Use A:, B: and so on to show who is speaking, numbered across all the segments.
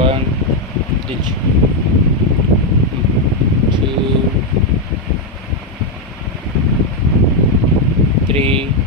A: one ditch. Two three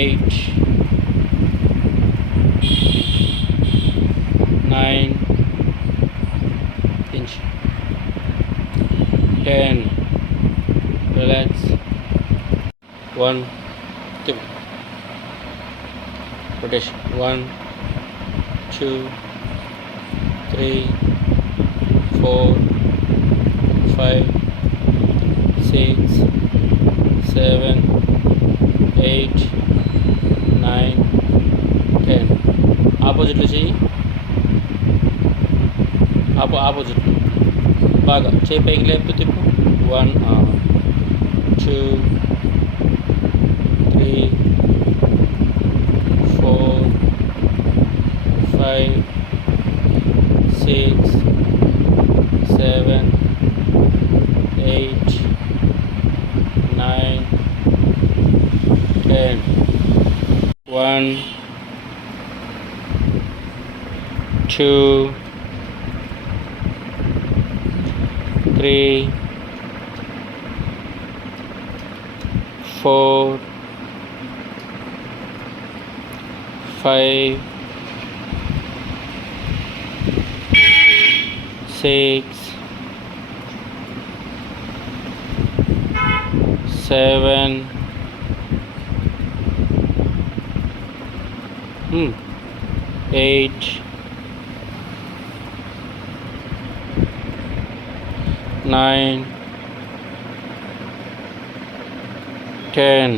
A: eight, nine, inch, ten, relax, one, two, rotation, one, two, three, four, five, six, seven, eight nine ten ఆపోజిట్లో చెయ్యి ఆపో opposite బాగా చేయి పైకి లేపుతూ తిప్పు one two three four five six seven eight nine, ten, one, two, three, four, five, six, seven, hmm, eight, nine, ten.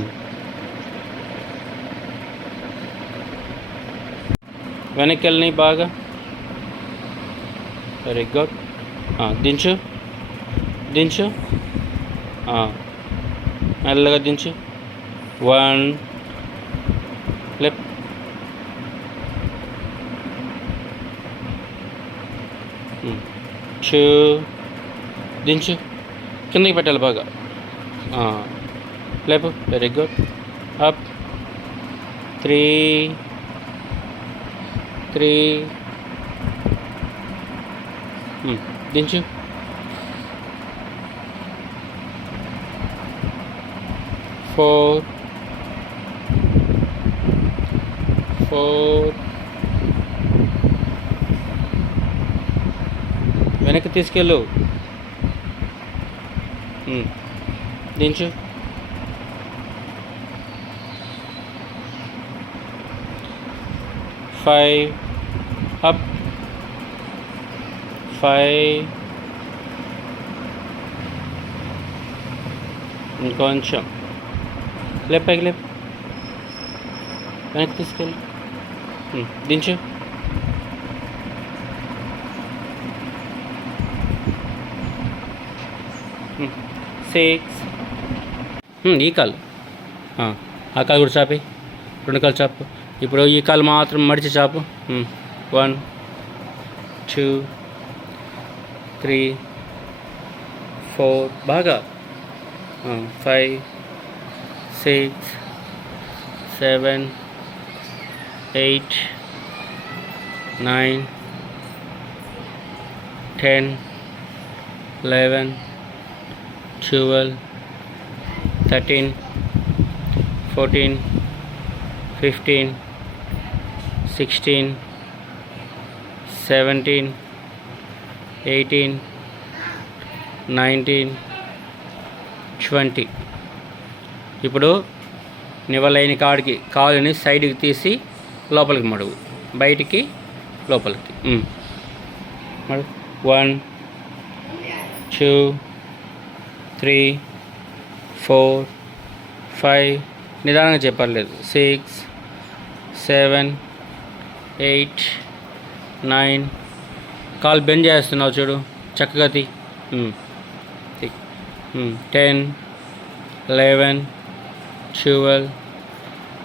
A: వెనక్కి వెళ్ళినాయి బాగా very good దించు దించు ఆ. మెల్లగా దించు వన్ లెఫ్ట్ దించు. దించు. కిందకి పెట్టాలి బాగా. లేపు. Very good up three three దించు. ఫోర్ ఫోర్ వెనక్కి తీసుకెళ్ళు. దించు. ఫైవ్. అప్. ఫైవ్. ఇంకొంచెం. లేపు పైకి లేపు. వెనక్కి తీసుకెళ్ళి. దించు. సిక్స్. ఈ కాలు. ఆ, ఆ కాలు కూడా చాపి. రెండు కాలు చాపు. ఇప్పుడు ఈ కాలు మాత్రం మడిచి చాపు. One two three four. బాగా. Five six seven eight nine ten eleven twelve thirteen fourteen fifteen sixteen seventeen eighteen nineteen twenty. ఇప్పుడు నివలైన కాడికి కాలుని సైడ్కి తీసి లోపలికి మడుగు. బయటికి లోపలికి. ఉమ్. One two three four five నిదానంగా చెప్పర్లేదు సిక్స్ సెవెన్ ఎయిట్ నైన్. కాల్ బెండ్ చేస్తున్నావు చూడు. చక్కగా తీ. Ten eleven twelve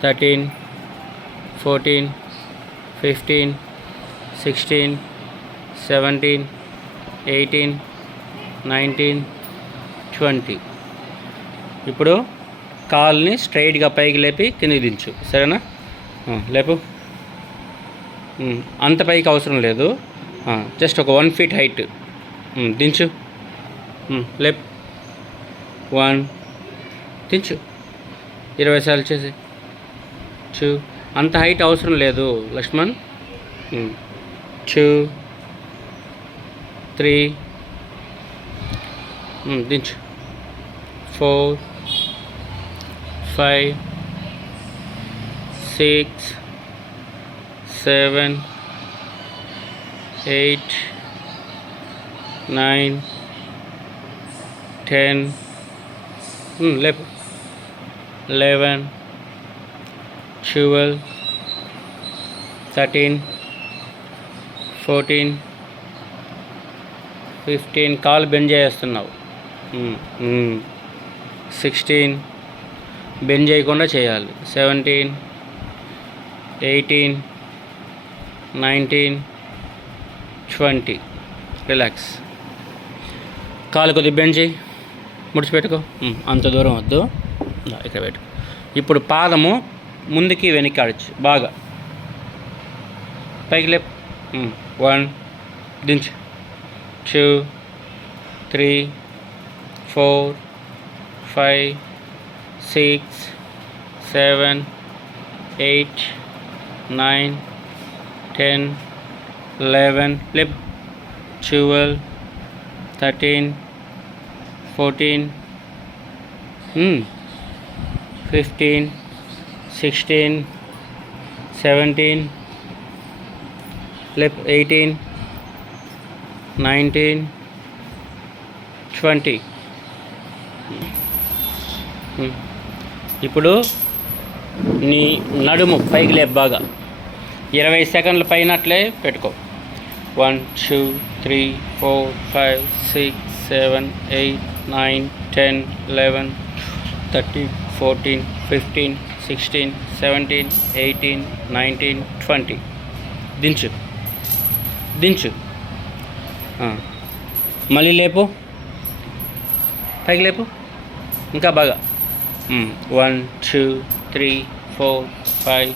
A: thirteen fourteen fifteen sixteen seventeen eighteen nineteen twenty. ఇప్పుడు కాల్ని స్ట్రైట్గా పైకి లేపి కిందికి దించు. సరేనా? లేపు. అంత పైకి అవసరం లేదు. జస్ట్ ఒక వన్ ఫీట్ హైట్. దించు. లేపు. వన్. దించు. ఇరవై సార్లు చేసి. చూ. అంత హైట్ అవసరం లేదు లక్ష్మణ్. చూ. త్రీ. దించు. Four five six seven eight nine ten లేపు eleven twelve thirteen fourteen fifteen call bend చేస్తున్నావు. సిక్స్టీన్. బెండ్ చేయకుండా చేయాలి. Seventeen eighteen nineteen twenty. Relax. కాలు కొద్ది బెండ్ చేయి. ముడిచిపెట్టుకో. అంత దూరం వద్దు. ఇక్కడ పెట్టు. ఇప్పుడు పాదము ముందుకి వెనక్కి ఆడచ్చు బాగా. పైకి లేప్. వన్ దించు. Two three four five, six, seven, eight, nine, ten, eleven, flip, twelve, thirteen, fourteen, hmm, fifteen, sixteen, seventeen, flip, eighteen, nineteen, twenty. Yes. ఇప్పుడు నీ నడుము పైకి లేపు బాగా. ఇరవై సెకండ్ల పైనట్లే పెట్టుకో. One two three four five six seven eight nine ten eleven thirteen fourteen fifteen sixteen seventeen eighteen nineteen twenty. దించు. దించు. మళ్ళీ లేపు. పైకి లేపు. ఇంకా బాగా. Mm. One, two, three, four, five,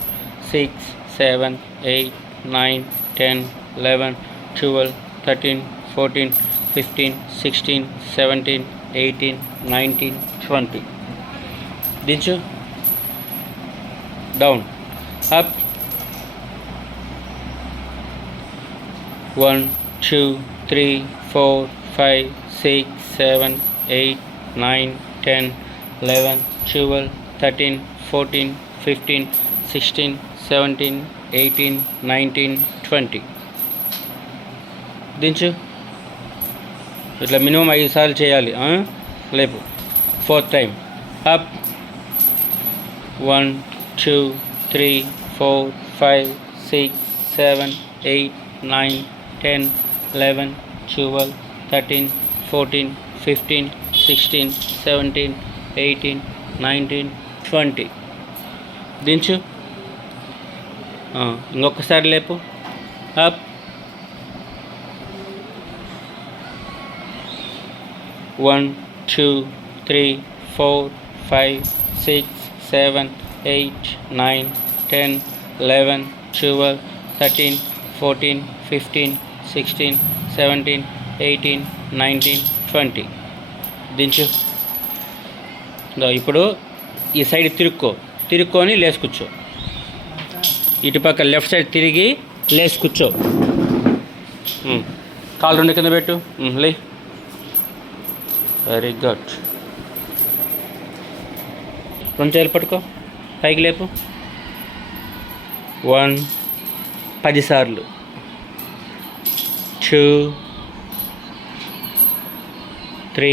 A: six, seven, eight, nine, ten, eleven, twelve, thirteen, fourteen, fifteen, sixteen, seventeen, eighteen, nineteen, twenty. Did you? Down. Up. One, two, three, four, five, six, seven, eight, nine, ten. Eleven twelve thirteen fourteen fifteen sixteen seventeen eighteen nineteen twenty. దించు. ఇట్లా minimum ఐదు సార్లు చేయాలి లేపు. Fourth time. Up. One two three four five six seven eight nine ten eleven twelve thirteen fourteen fifteen sixteen seventeen eighteen nineteen twenty. దించు. ఇంకొకసారి లేపు. Up. One two three four five six seven eight nine ten eleven twelve thirteen fourteen fifteen sixteen seventeen eighteen nineteen twenty. దించు. ఇప్పుడు ఈ side తిరుక్కో. తిరుక్కొని లేచి కూర్చో ఇటుపక్క left side తిరిగి లేచి కూర్చో కాలు రెండు కింద పెట్టు. లే. వెరీ గుడ్ రెండు చేతులు పట్టుకో. పైకి లేపు. వన్ పదిసార్లు two three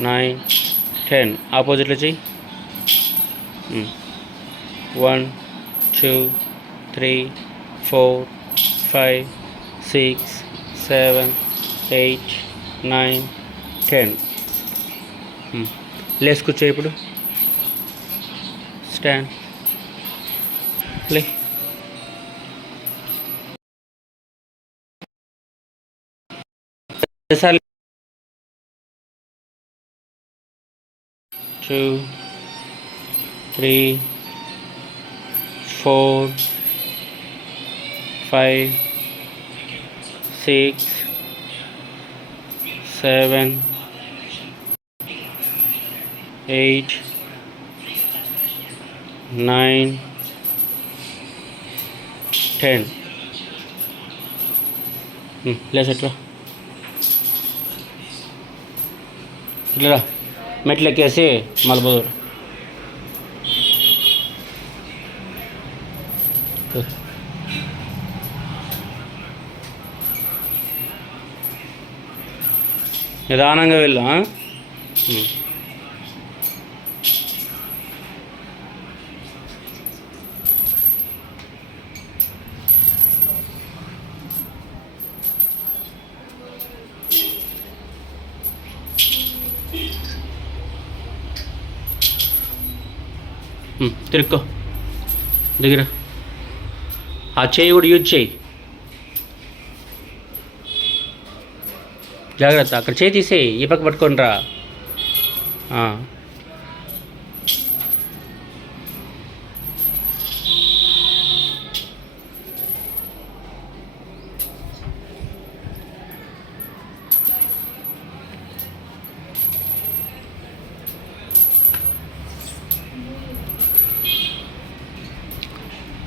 A: Nine ten ఆపోజిట్లో చెయ్యి one two three four five six seven eight nine ten Lay's కూర్చో ఇప్పుడు స్టాండ్ లే sir two, three, four, five, six, seven, eight, nine, ten. Hmm, let's try. Clear. ఎక్కేసి మలబదూరు నిదానంగా వెళ్ళు తిరుక్కో దగ్గర ఆ చేయి కూడా యూజ్ చేయి జాగ్రత్త అక్కడ చేయి తీసేయి ఈ పక్క పట్టుకొని రా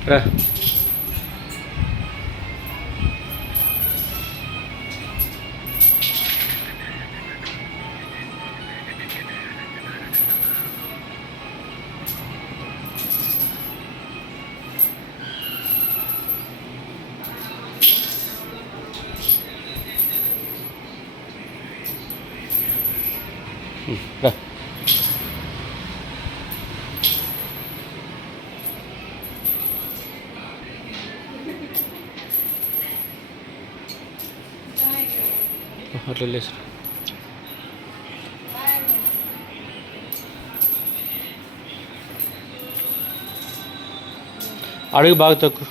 A: é. అట్లా లేసు అడుగు బాగా తక్కువ